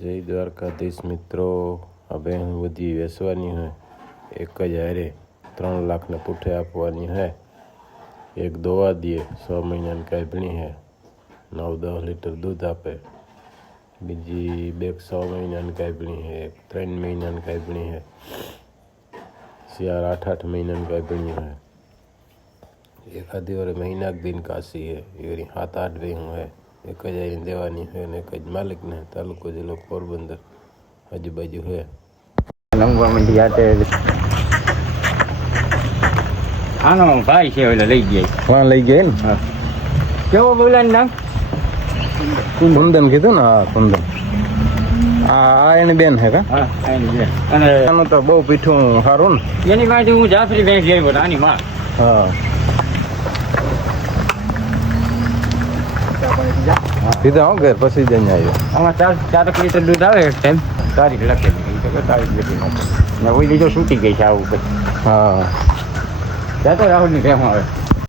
જય દ્વારકાધીશ મિત્રો, હવે બધી વેચવાની હોય એક જ હારે 3 લાખને પૂઠે આપવાની હે। એક દોવા દે 6 મહિનાની કાંઈ હે, 9-10 લીટર દૂધ આપે। બીજી 6 મહિનાની કાંઈ હે, 3 મહિનાની કાંઈ હે, 4-8 મહિનાની કાંઈ હે, एखादी वर महीना दिन काशी है, ये 7-8 भेहूँ है। एक જ દેવાની है ने एक જ मालिक ने तालुको जिलो पोरबंदर આજુબાજુ है। નંગવા મંડી આતે આનો ભાઈ છે ઓલા લઈ ગયા वहाँ લઈ ગયા ને। હા કેવો બોલાનું નામ कुंदन કીધું ને। હા कुंदन આ એની બેન હે કા। હા આની છે અને આનું તો બહુ પીઠું સારું ને। એની માટે હું જાફરી બેંક જઈ બોલ આની માં હા સીધા હું ઘર પછી જઈને આવ્યો। આમાં 4 લીટર દૂધ આવે એક ટાઈમ તારીખ લખેલી તો તારીખ લખી નાખો ને ઓલી જો છૂટી ગઈ છે આવું પછી હા જાતો રાહુલની ભેગું આવે